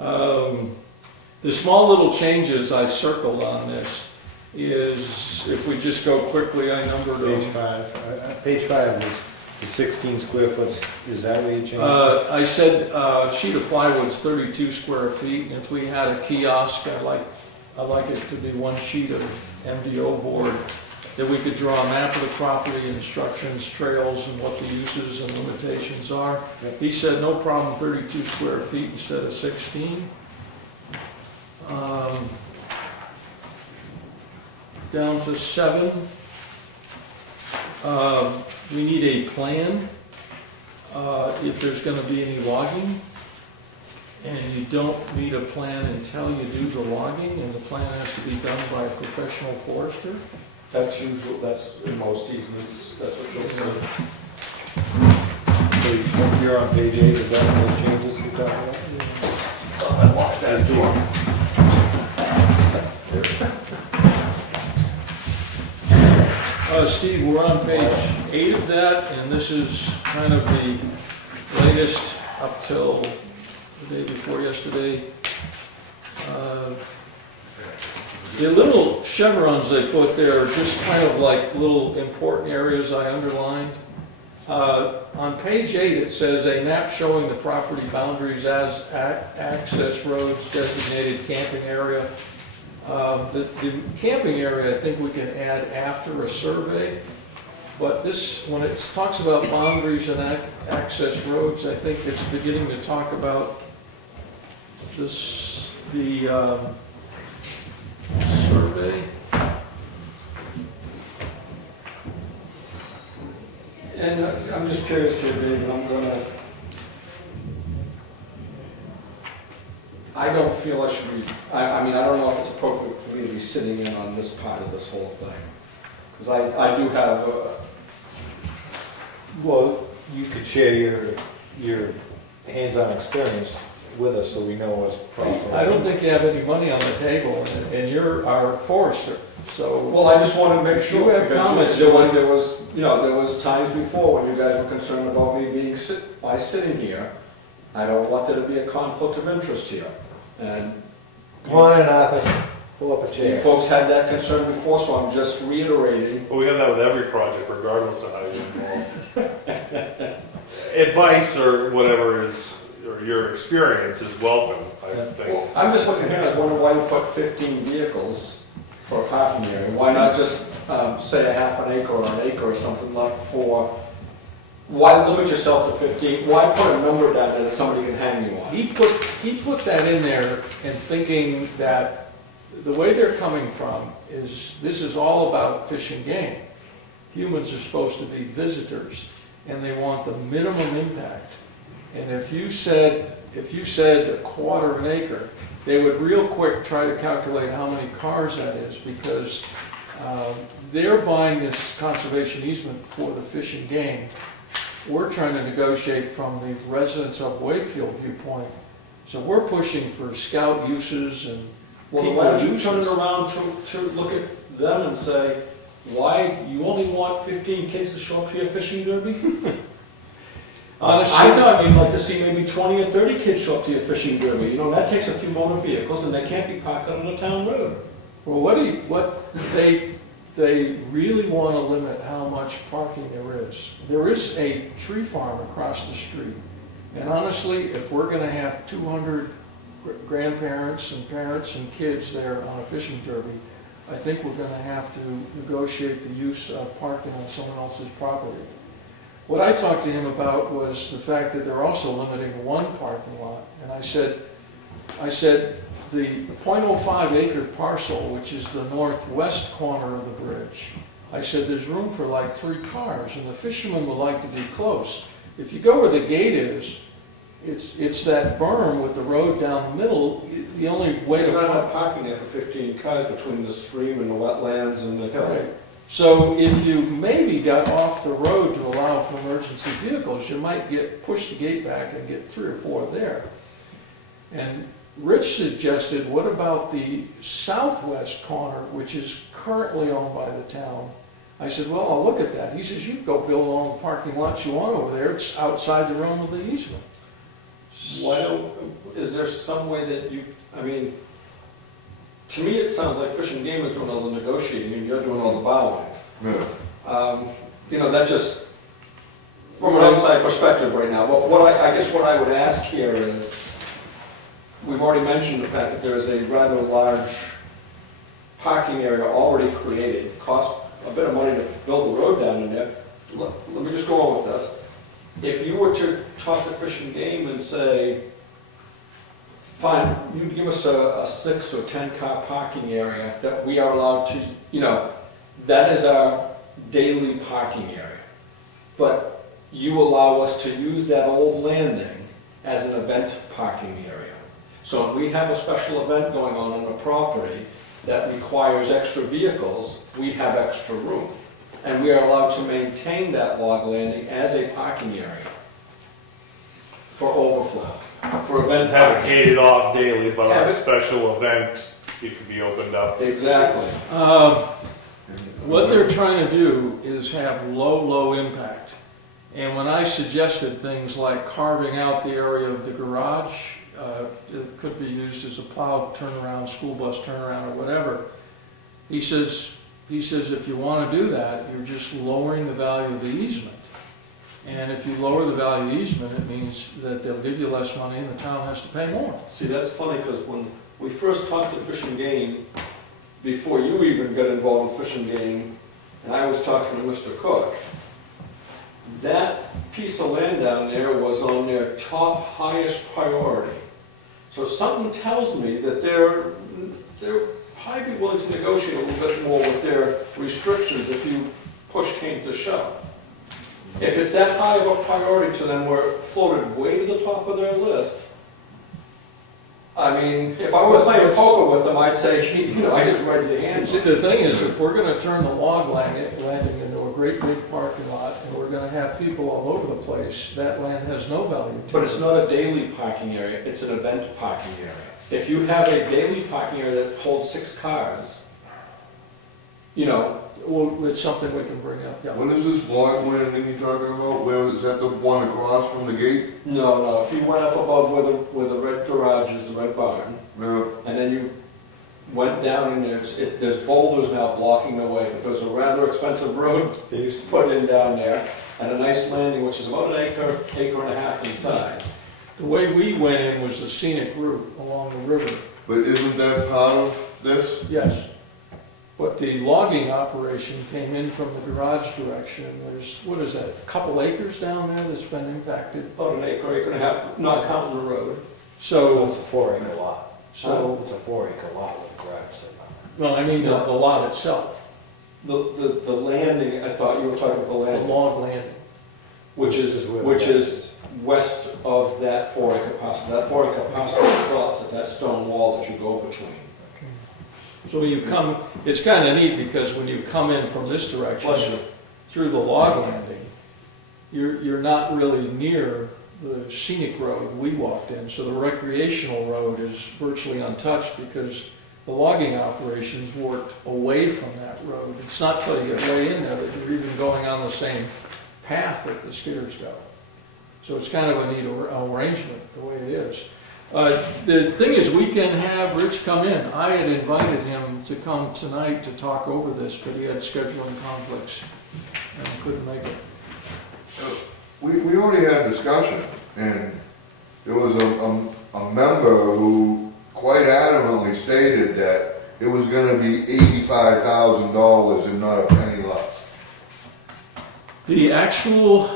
The small little changes I circled on this is, if we just go quickly, I numbered Page them. 5. Page 5 was the 16 square foot. Is that what you changed? I said sheet of plywood's 32 square feet, and if we had a kiosk, I like it to be one sheet of MDO board, that we could draw a map of the property, instructions, trails, and what the uses and limitations are. Yep. He said no problem, 32 square feet instead of 16. Down to 7. We need a plan if there's going to be any logging, and you don't need a plan until you do the logging, and the plan has to be done by a professional forester. That's usual, that's in most easements, that's what you'll see. So you're on page 8, is that those changes you're talking about? That's the one. Steve, we're on page 8 of that, and this is kind of the latest up till the day before yesterday. The little chevrons they put there are just kind of like little important areas I underlined. On page 8 it says a map showing the property boundaries as access roads, designated camping area. The camping area I think we can add after a survey, but this, when it talks about boundaries and access roads, I think it's beginning to talk about this, the survey. And I'm just curious here, Dave, I don't feel I should be, I mean, I don't know if it's appropriate for me to be sitting in on this part of this whole thing. Because I do have Well, you could share your hands-on experience with us so we know what's proper. I don't think you have any money on the table, and you're our forester, so. well, I just want to make sure. You have because comments. There was times before when you guys were concerned about me being sitting here. I don't want there to be a conflict of interest here. And Come on in, Arthur. Pull up a you chair. folks had that concern before, so I'm just reiterating. Well, we have that with every project, regardless of how you're involved. Advice or whatever is, or your experience is welcome, I think. Well, I'm just looking here, I wonder why you put 15 vehicles for a parking area. Why not just say a half an acre or an acre or something like for, why limit yourself to 15? Why put a number down there that somebody can hang you on? He put that in there and thinking that the way they're coming from is, this is all about fish and game. Humans are supposed to be visitors, and they want the minimum impact. And if you said a quarter of an acre, they would real quick try to calculate how many cars that is, because they're buying this conservation easement for the fish and game. We're trying to negotiate from the residents of Wakefield viewpoint. So we're pushing for scout uses and Well, people why don't you uses. turn it around to look at them and say, why, you only want 15 kids to show up to your fishing derby? Honestly, I thought you'd like to see maybe 20 or 30 kids show up to your fishing derby. You know, that takes a few motor vehicles and they can't be parked on a town road. well, they really want to limit how much parking there is. There is a tree farm across the street. And honestly, if we're going to have 200 grandparents and parents and kids there on a fishing derby, I think we're going to have to negotiate the use of parking on someone else's property. What I talked to him about was the fact that they're also limiting one parking lot. And I said, the 0.05 acre parcel, which is the northwest corner of the bridge, I said there's room for like 3 cars, and the fishermen would like to be close. If you go where the gate is, it's that berm with the road down the middle. The only way to There's not enough parking there for 15 cars between the stream and the wetlands and the hill. Right. So if you maybe got off the road to allow for emergency vehicles, you might push the gate back and get 3 or 4 there. And Rich suggested, what about the southwest corner, which is currently owned by the town? I said, well, I'll look at that. He says, you can go build all the parking lots you want over there. It's outside the realm of the easement. Why don't, is there some way that you, I mean, to me it sounds like Fish and Game is doing all the negotiating and you're doing all the bowing. Yeah. You know, that just, from an outside perspective right now, but I guess what I would ask here is, we've already mentioned the fact that there is a rather large parking area already created, cost a bit of money to build the road down in there. Let me just go on with this. If you were to talk to Fish and Game and say, fine, you give us a 6 or 10 car parking area that we are allowed to, you know, that is our daily parking area. But you allow us to use that old landing as an event parking area. So if we have a special event going on the property that requires extra vehicles, we have extra room. And we are allowed to maintain that log landing as a parking area for overflow, for event Have it parking. gated off daily, but on Have a it- special event, it could be opened up. Exactly. What they're trying to do is have low impact. And when I suggested things like carving out the area of the garage, it could be used as a plow turnaround, school bus turnaround, or whatever. He says if you want to do that, you're just lowering the value of the easement. And if you lower the value of the easement, it means that they'll give you less money and the town has to pay more. See, that's funny, because when we first talked to Fish and Game, before you even got involved with Fish and Game, and I was talking to Mr. Cook, that piece of land down there was on their top highest priority. So something tells me that they're probably be willing to negotiate a little bit more with their restrictions if you push came to shove. If it's that high of a priority to them where it floated way to the top of their list, I mean, if I were playing poker with them, I'd say, you know, I just ready to hand. See, the thing is, if we're going to turn the log landing into a great big parking lot, and we're going to have people all over the place, that land has no value to But it. it's not a daily parking area, it's an event parking area. If you have a daily parking area that holds 6 cars, you know. Well, it's something we can bring up, yeah. What is this log landing you're talking about? Where, is that the one across from the gate? No, if you went up above where the red garage is, the red barn, Yeah. and then you went down and there's boulders now blocking the way, but there's a rather expensive road they used to put in down there, and a nice landing which is about an acre and a half in size. The way we went in was the scenic route along the river. But isn't that part of this? Yes. But the logging operation came in from the garage direction. There's, what is that, a couple acres down there that's been impacted? About an acre and a half, not counting the road. Well, So, it's a 4-acre lot. so, It's a 4-acre lot with a garage sitting on it. well, I mean the lot itself, The landing, I thought you were talking about the the landing, log landing. which This is where the is landing is. west of that 4-acre parcel. That 4-acre parcel stops at that stone wall that you go between. So when you come, it's kind of neat because when you come in from this direction Bless you. through the log landing, you're not really near the scenic road we walked in. So the recreational road is virtually untouched because the logging operations worked away from that road. It's not till you get way in there that you're even going on the same path that the steers go. So it's kind of a neat arrangement the way it is. The thing is, we can have Rich come in. I had invited him to come tonight to talk over this, but he had scheduling conflicts and couldn't make it. We already had discussion, and there was a member who quite adamantly stated that it was gonna be $85,000 and not a penny less. The actual,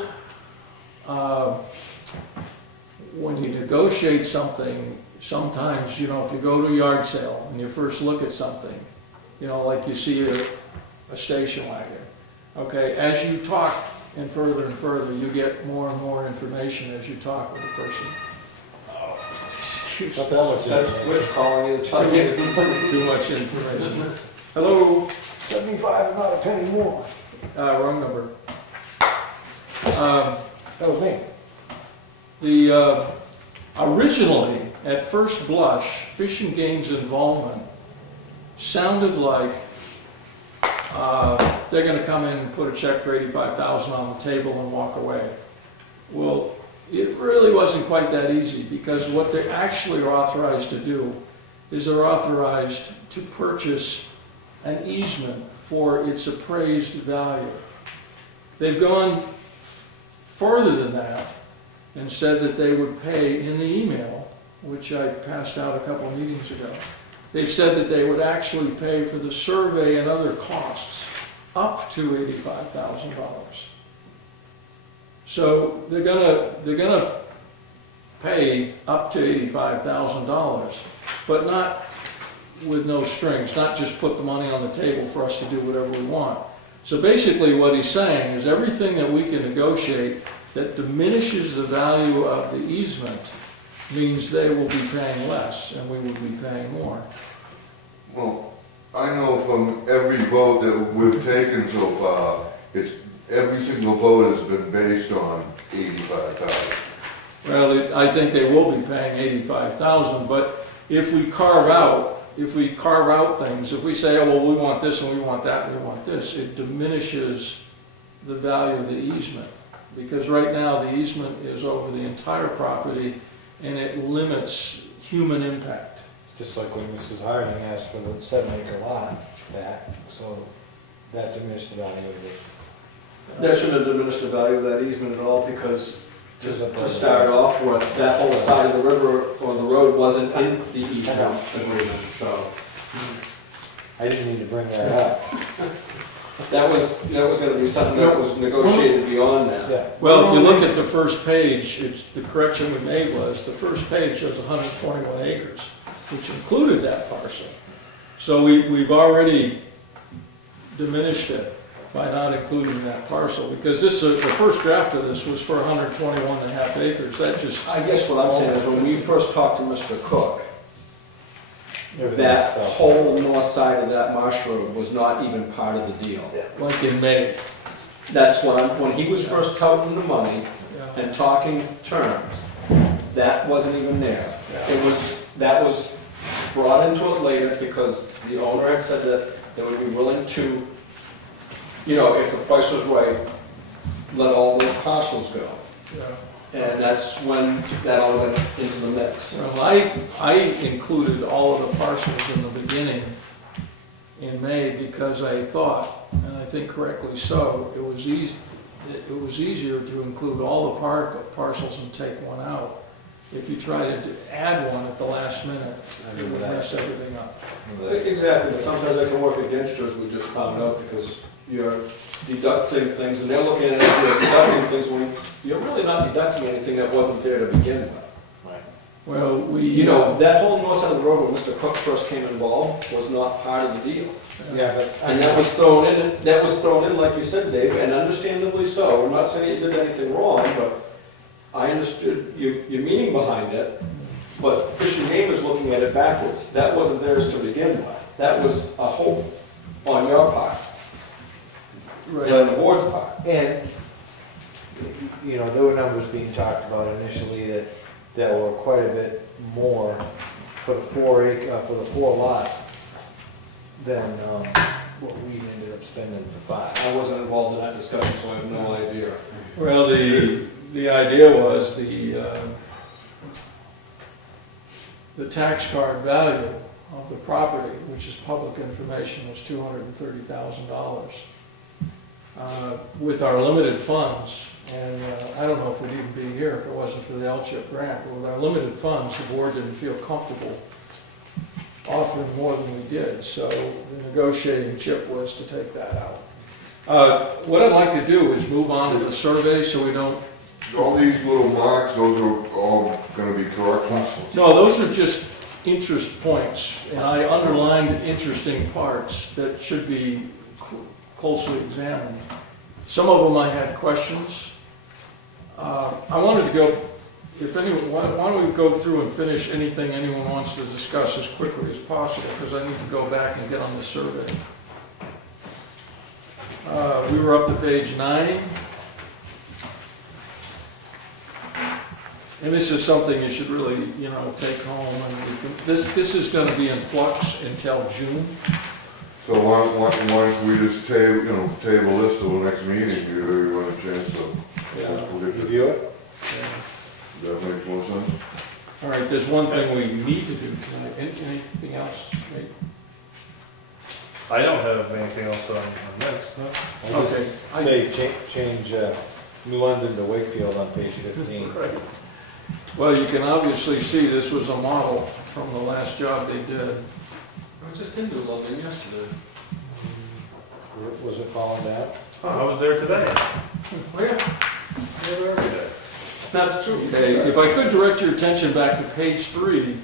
when you negotiate something, sometimes, you know, if you go to a yard sale and you first look at something, you know, like you see a station wagon, okay, as you talk and further, you get more and more information as you talk with the person. Oh, excuse me. Not that much That's information. Rich calling you, Too much information. Hello, 75 and not a penny more. wrong number. That was me. Originally, at first blush, Fish and Game's involvement sounded like they're going to come in and put a check for $85,000 on the table and walk away. Well, it really wasn't quite that easy, because what they actually are authorized to do is they're authorized to purchase an easement for its appraised value. They've gone further than that and said that they would pay in the email, which I passed out a couple of meetings ago. They've said that they would actually pay for the survey and other costs up to $85,000. So they're gonna pay up to $85,000, but not with no strings, not just put the money on the table for us to do whatever we want. So basically what he's saying is everything that we can negotiate that diminishes the value of the easement means they will be paying less and we will be paying more. Well, I know from every vote that we've taken so far, every single vote has been based on 85,000. Well, I think they will be paying 85,000, but if we carve out things, if we say, oh, well, we want this and we want that and we want this, it diminishes the value of the easement. Because right now the easement is over the entire property and it limits human impact. Just like when Mrs. Harding asked for the 7-acre lot back, so that diminished the value of it. That shouldn't have diminished the value of that easement at all, because to start off with, that whole side of the river or the road wasn't in the easement agreement, so. I didn't need to bring that up. That was gonna be something that was negotiated beyond that. Yeah. Well, if you look at the first page, the correction we made was the first page shows 121 acres, which included that parcel. So we've already diminished it by not including that parcel, because the first draft of this was for 121 and a half acres. That just... I guess what I'm saying is when we first talked to Mr. Cook, Everything that else. whole north side of that marsh road was not even part of the deal. Like in May. That's when he was first touting the money Yeah. and talking terms, that wasn't even there. Yeah. That was brought into it later because the owner had said that they would be willing to, if the price was right, let all those parcels go. Yeah. And that's when that all went into the mix. Well, I included all of the parcels in the beginning in May because I thought, and I think correctly so, it was easier to include all the parcels and take one out. If you try to add one at the last minute, it would mess everything up. Exactly, but sometimes that can work against you, as we just found out, because you're deducting things, and they're looking at it, you're deducting things when you're really not deducting anything that wasn't there to begin with. Right. Well, That whole north side of the road when Mr. Cook first came involved was not part of the deal. Yeah, but And that was thrown in, like you said, Dave, and understandably so. We're not saying you did anything wrong, but I understood your meaning behind it, but Fish and Game is looking at it backwards. That wasn't theirs to begin with. That was a hope on your part, right. and on the board's part. And, there were numbers being talked about initially that were quite a bit more for the 4 lots than what we ended up spending for 5. I wasn't involved in that discussion, so I have no idea. Well, the idea was the tax card value of the property, which is public information, was $230,000. With our limited funds, and I don't know if we'd even be here if it wasn't for the LCHIP grant, but with our limited funds, the board didn't feel comfortable offering more than we did, so the negotiating chip was to take that out. What I'd like to do is move on to the survey so we don't... All these little marks, those are all gonna be corrections? No, those are just interest points, and I underlined interesting parts that should be closely examined. Some of them I had questions. I wanted to go, why don't we go through and finish anything anyone wants to discuss as quickly as possible, because I need to go back and get on the survey. We were up to page 9. And this is something you should really, take home. And this is going to be in flux until June. So why don't we just table this till the next meeting, give everyone a chance to. Yeah. Review it? Yeah. That makes more sense. All right, there's one thing we need to do tonight. Anything else, Nate? I don't have anything else on this, no? I'll just say change New London to Wakefield on page 15. Right. Well, you can obviously see this was a model from the last job they did. I just did New London yesterday. Was it falling down? Oh, I was there today. Where? I'm there every day. That's true. Okay, if I could direct your attention back to page 3.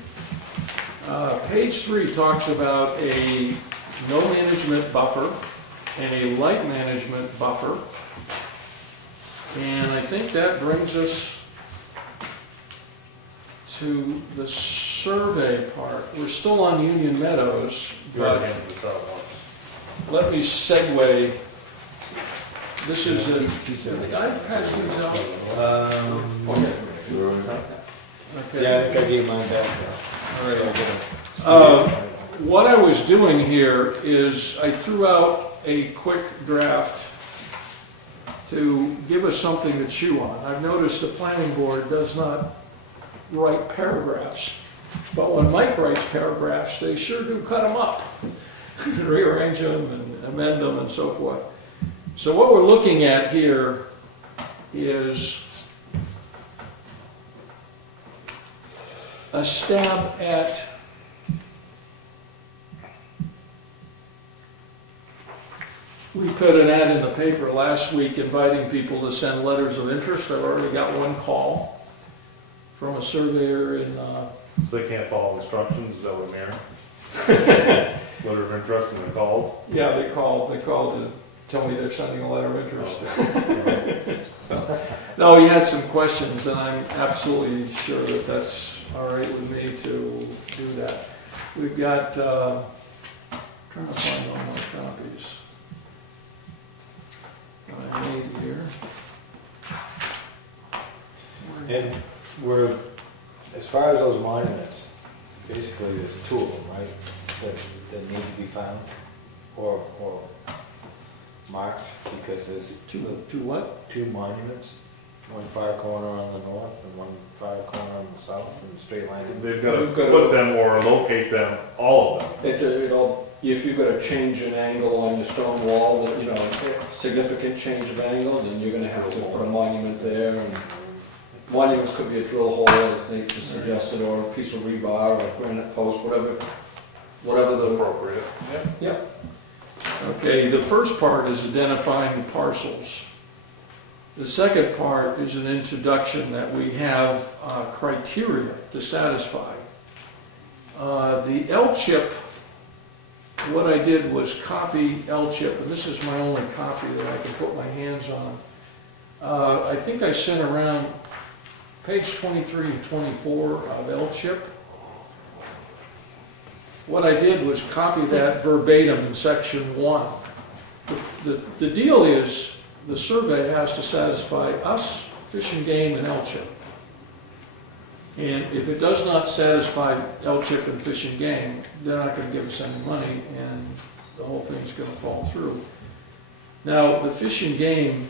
Page 3 talks about a no management buffer and a light management buffer. And I think that brings us to the survey part. We're still on Union Meadows, You already but handed this out once. let me segue. This is a, I passed these out. Okay. Okay. Yeah, I think I gave mine back All right. now. What I was doing here is I threw out a quick draft to give us something to chew on. I've noticed the planning board does not write paragraphs, but when Mike writes paragraphs, they sure do cut them up, rearrange them and amend them and so forth. So what we're looking at here is a stab at we put an ad in the paper last week inviting people to send letters of interest. I've already got one call from a surveyor in So they can't follow instructions, is that what Mary? Letter of interest, and they called? yeah, they called to tell me they're sending a letter of interest. So, no, he had some questions, and I'm absolutely sure that that's all right with me to do that. We've got, trying to find all my copies that I made here. And we're, as far as those monuments, basically there's 2 of them, right? That need to be found or marked, because there's To what? 2 monuments, one far corner on the north and one far corner on the south, in straight line. They've got to put them or locate them, all of them. If you've got to change an angle on your stone wall, significant change of angle, then you're going to have to put a monument there. And monuments could be a drill hole, as Nate just suggested, or a piece of rebar or a granite post, whatever Is the appropriate. Yeah. Okay, the first part is identifying the parcels. The second part is an introduction that we have criteria to satisfy. The L-chip, what I did was copy L-chip, and this is my only copy that I can put my hands on. I think I sent around page 23 and 24 of L-chip. What I did was copy that verbatim in section 1. The deal is the survey has to satisfy us, Fish and Game, and L-chip. And if it does not satisfy L-chip and Fish and Game, they're not going to give us any money, and the whole thing's going to fall through. Now, the Fish and Game,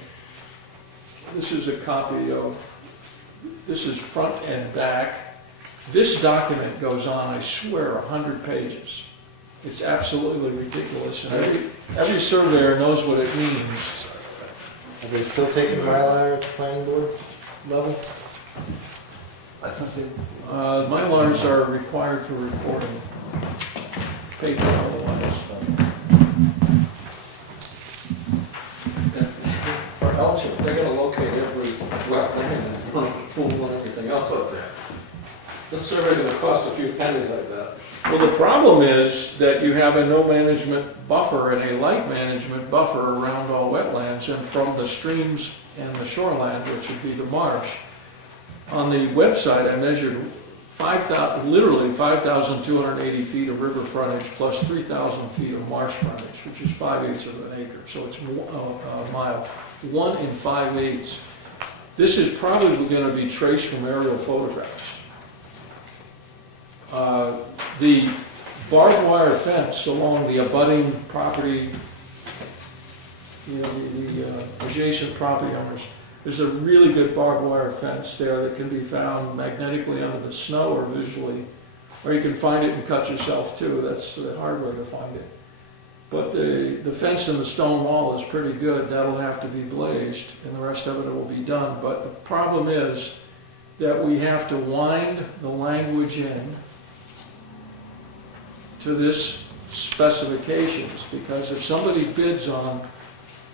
this is a copy of, this is front and back. This document goes on, I swear, 100 pages. It's absolutely ridiculous, and every surveyor knows what it means. Are they still taking Mylar at the planning board level? I thought they... Mylars are required for reporting, paper otherwise. For L-chip, they're going to locate every wetland and pool and everything else out there. This survey's going to cost a few pennies like that. Well, the problem is that you have a no management buffer and a light management buffer around all wetlands and from the streams and the shoreland, which would be the marsh. On the website, I measured literally 5,280 feet of river frontage plus 3,000 feet of marsh frontage, which is 5/8 of an acre. So it's a mile, 1 in 5/8. This is probably going to be traced from aerial photographs. The barbed wire fence along the abutting property, the adjacent property owners, There's a really good barbed wire fence there that can be found magnetically under the snow or visually, or you can find it and cut yourself too. That's the hard way to find it. But the fence in the stone wall is pretty good. That'll have to be glazed, and the rest of it will be done. But the problem is that we have to wind the language in to this specifications, because if somebody bids on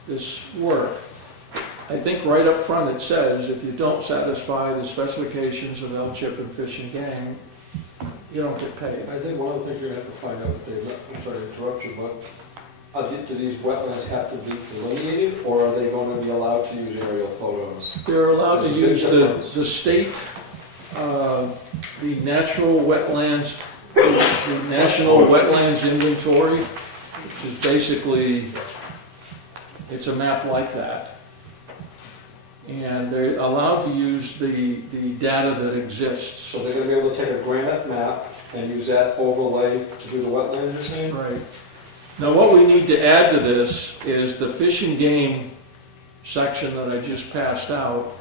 this work, I think right up front it says, if you don't satisfy the specifications of L-chip and Fish and Game, you don't get paid. I think one of the things you're going to have to find out, Dave, I'm sorry to interrupt you, but do these wetlands have to be delineated, or are they going to be allowed to use aerial photos? They're allowed There's to a big use difference. the state, the natural wetlands, the National Wetlands Inventory, which is basically, it's a map like that. And they're allowed to use the data that exists. So they're going to be able to take a granite map and use that overlay to do the wetlands, you're saying? Right. Now what we need to add to this is the Fish and Game section that I just passed out,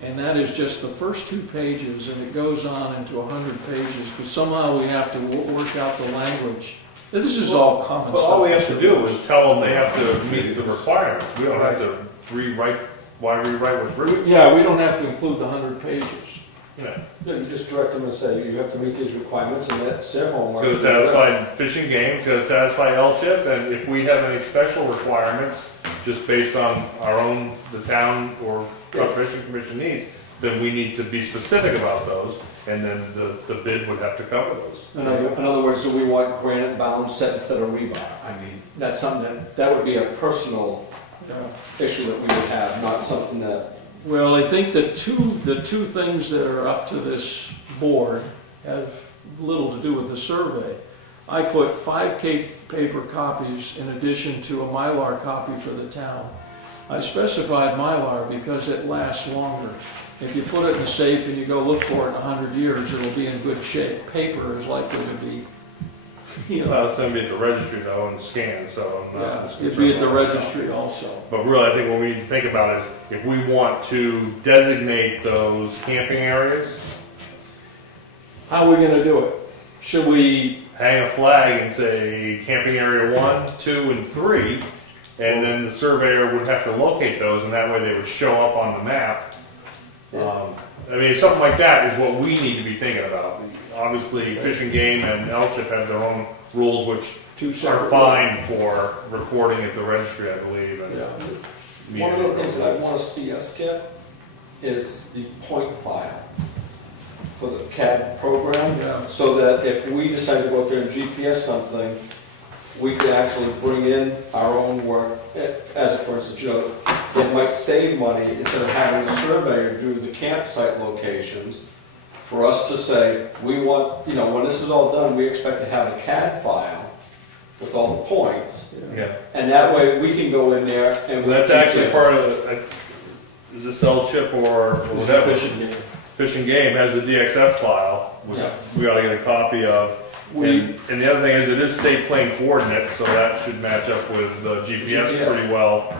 and that is just the first 2 pages, and it goes on into 100 pages, but somehow we have to work out the language. This is all common But stuff. all we have to do is tell them they have to meet the requirements. We don't have to rewrite, why rewrite what's written? Yeah, we don't have to include the 100 pages. Yeah. Yeah, you just direct them and say, you have to meet these requirements, and that's their It's homework. going to satisfy Fish and Game, it's going to satisfy L-chip, and if we have any special requirements, just based on our own, the town or Conservation Commission needs, then we need to be specific about those, and then the bid would have to cover those. In other words, do we want granite bound set instead of rebar? I mean, that's something that would be a personal issue that we would have, not something that... Well, I think the two things that are up to this board have little to do with the survey. I put 5 paper copies in addition to a Mylar copy for the town. I specified Mylar because it lasts longer. If you put it in the safe and you go look for it in 100 years, it'll be in good shape. Paper is likely to be, you know. Well, it's going to be at the registry though and scanned, so I'm not Yeah, as it'd concerned be at the about that. registry also. But really, I think what we need to think about is if we want to designate those camping areas, How are we going to do it? Should we, hang a flag and say camping area 1, 2, and 3, and then the surveyor would have to locate those, and that way they would show up on the map. I mean, something like that is what we need to be thinking about. Obviously, Fish and Game and L-chip have their own rules, which two separate? are fine for recording at the registry, I believe. And Yeah. One of the things that I want to see us get is the point file for the CAD program, Yeah. so that if we decide to go out there and GPS something, we could actually bring in our own work, as a, for instance, you know, it might save money instead of having a surveyor do the campsite locations, for us to say, we want, you know, when this is all done, we expect to have a CAD file with all the points, Yeah. and that way we can go in there and... That's actually part of the, is this L-chip or whatever? Fish and Game. Fish and Game has a DXF file, which Yeah. we ought to get a copy of. And the other thing is it is state plane coordinates, so that should match up with GPS pretty well.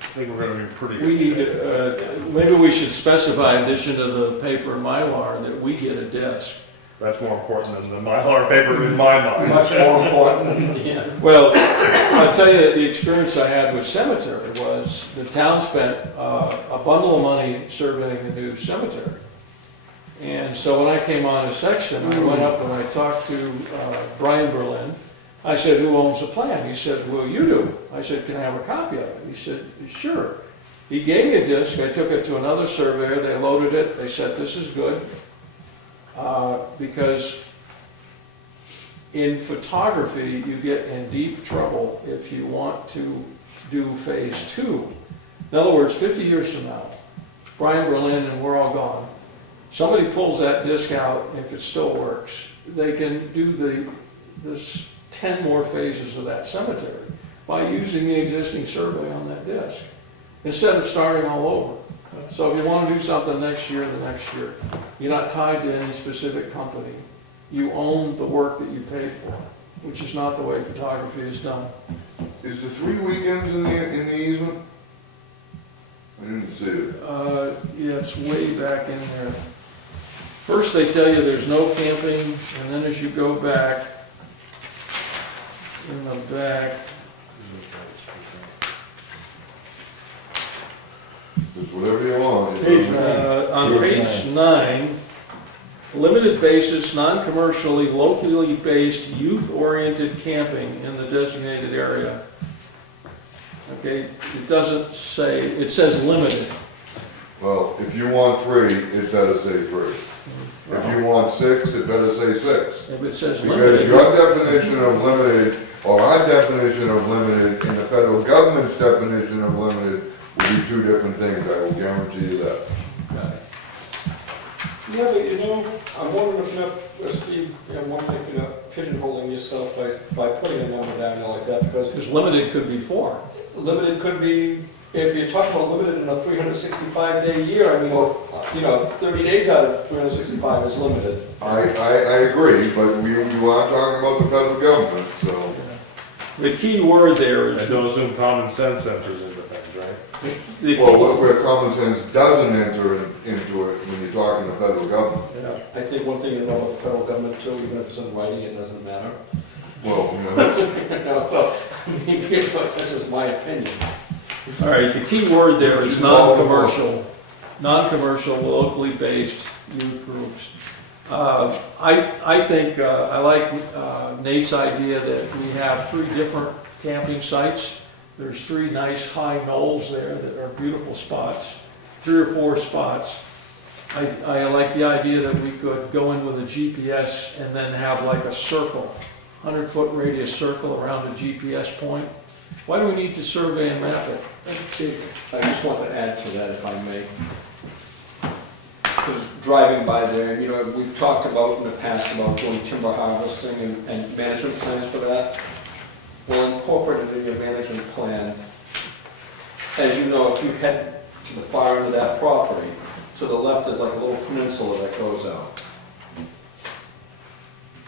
I think we're going to be pretty good. We need to, maybe we should specify, in addition to the paper and Mylar, that we get a desk. That's more important than the Mylar paper in my mind. Much more important, yes. Well, I'll tell you that the experience I had with cemetery was the town spent a bundle of money surveying a new cemetery. And so when I came on as sexton, I went up and I talked to Brian Berlin. I said, who owns the plan? He said, well, you do. I said, can I have a copy of it? He said, sure. He gave me a disc. I took it to another surveyor. They loaded it. They said, this is good. Because in photography, you get in deep trouble if you want to do phase 2. In other words, 50 years from now, Brian Berlin and we're all gone. Somebody pulls that disc out, if it still works, they can do this 10 more phases of that cemetery by using the existing survey on that disc, instead of starting all over. So if you want to do something next year, the next year, you're not tied to any specific company. You own the work that you paid for, which is not the way photography is done. Is the 3 weekends in the easement? I didn't see it. Yeah, it's way back in there. First they tell you there's no camping, and then as you go back, in the back, Just whatever you want. It's on page 9, limited basis, non-commercially, locally based, youth-oriented camping in the designated area. Okay, it doesn't say, it says limited. Well, if you want 3, it better say 3. If you want 6, it better say 6. If it says Because limited. your definition of limited, or our definition of limited, and the federal government's definition of limited will be 2 different things, I will guarantee you that. Yeah, but you know, I'm wondering if not, Steve, I'm wondering if you're not pigeonholing yourself by putting a number down there like that, because Because limited could be 4. limited could be, if you're talking about limited in a 365-day year, I mean, you know, 30 days out of 365 is limited. I agree, but we are talking about the federal government, so. The key word there is, And those whom common sense enters into things, right? the Well, key, where common sense doesn't enter into it when you're talking the federal government. Yeah, I think one thing you know about the federal government too, even if it's in writing, it doesn't matter. Well, you know, No, so, that's just my opinion. all right, the key word there is non-commercial, non-commercial, locally based youth groups. I think, I like Nate's idea that we have 3 different camping sites. There's 3 nice high knolls there that are beautiful spots, 3 or 4 spots. I like the idea that we could go in with a GPS and then have like a circle, 100-foot radius circle around a GPS point. Why do we need to survey and map it? I just want to add to that, if I may. Because driving by there, you know, we've talked about in the past about doing timber harvesting and management plans for that. Well, incorporated in your management plan, as you know, if you head to the far end of that property, to the left is like a little peninsula that goes out.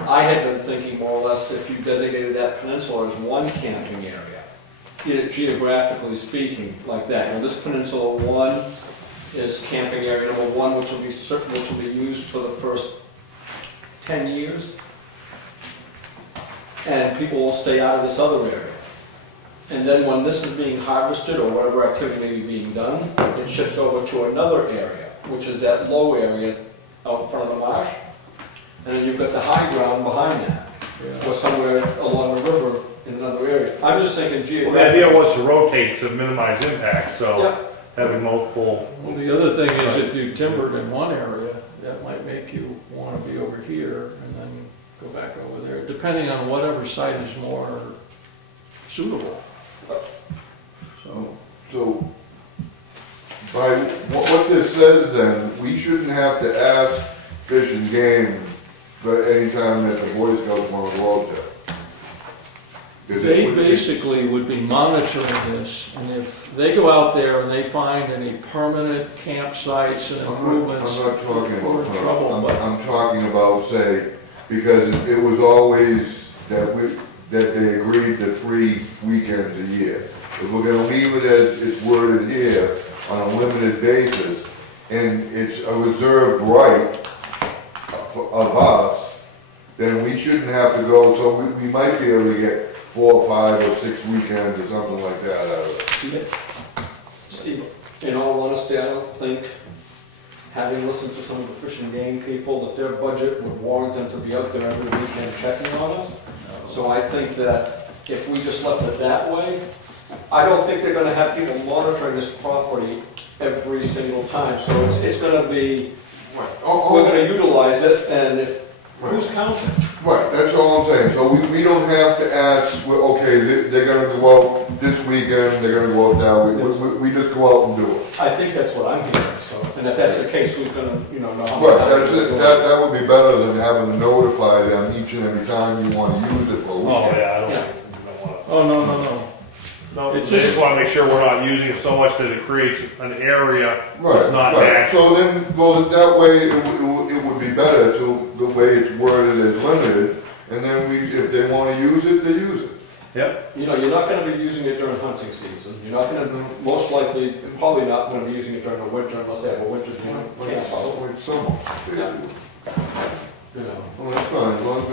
I had been thinking more or less if you designated that peninsula as one camping area, geographically speaking, like that. You know, this peninsula 1 is camping area number 1, which will be used for the first 10 years. And people will stay out of this other area. And then when this is being harvested, or whatever activity may be being done, it shifts over to another area, which is that low area out in front of the marsh. And then you've got the high ground behind that, or somewhere along the river in another area. I'm just thinking Well, geographically. the idea was to rotate to minimize impact, so Yeah. having multiple. Well, the other thing is if you timbered in one area, that might make you want to be over here and then go back over there, depending on whatever site is more suitable. so by what this says then, we shouldn't have to ask Fish and Game for any time that the Boy Scouts want to go out there. 'Cause it They would- basically would be monitoring this, and if they go out there and they find any permanent campsites and improvements, I'm not talking we're about, in trouble, but I'm talking about, say, because it was always that they agreed to 3 weekends a year. If we're gonna leave it as it's worded here, on a limited basis, and it's a reserved right of us, then we shouldn't have to go, so we might be able to get 4 or 5 or 6 weekends or something like that out of it. Steve, in all honesty, I don't think, having listened to some of the Fish and Game people, that their budget would warrant them to be out there every weekend checking on us. So I think that if we just left it that way, I don't think they're gonna have people monitoring this property every single time. So it's gonna be, Right. we're gonna utilize it, and if, Right. who's counting? Right, that's all I'm saying, so we don't have to ask, well, okay, they're gonna go out this weekend, they're gonna go out that, we just go out and do it. I think that's what I'm hearing, so, and if that's the case, who's gonna, know how. Right, that's it, that would be better than having to notify them each and every time you wanna use it for a Oh, weekend. yeah, I don't Yeah. want oh, no. No, It's they just just- want to make sure we're not using it so much that it creates an area that's not Right, natural. so then, well, that way, it would be better to, the way it's worded as limited, and then if they wanna use it, they use it. Yep. You know, you're not gonna be using it during hunting season. You're not gonna, most likely, probably not gonna be using it during the winter unless they have a winter camp out. Like summer, Yeah. basically. You know. Well, that's fine, as long as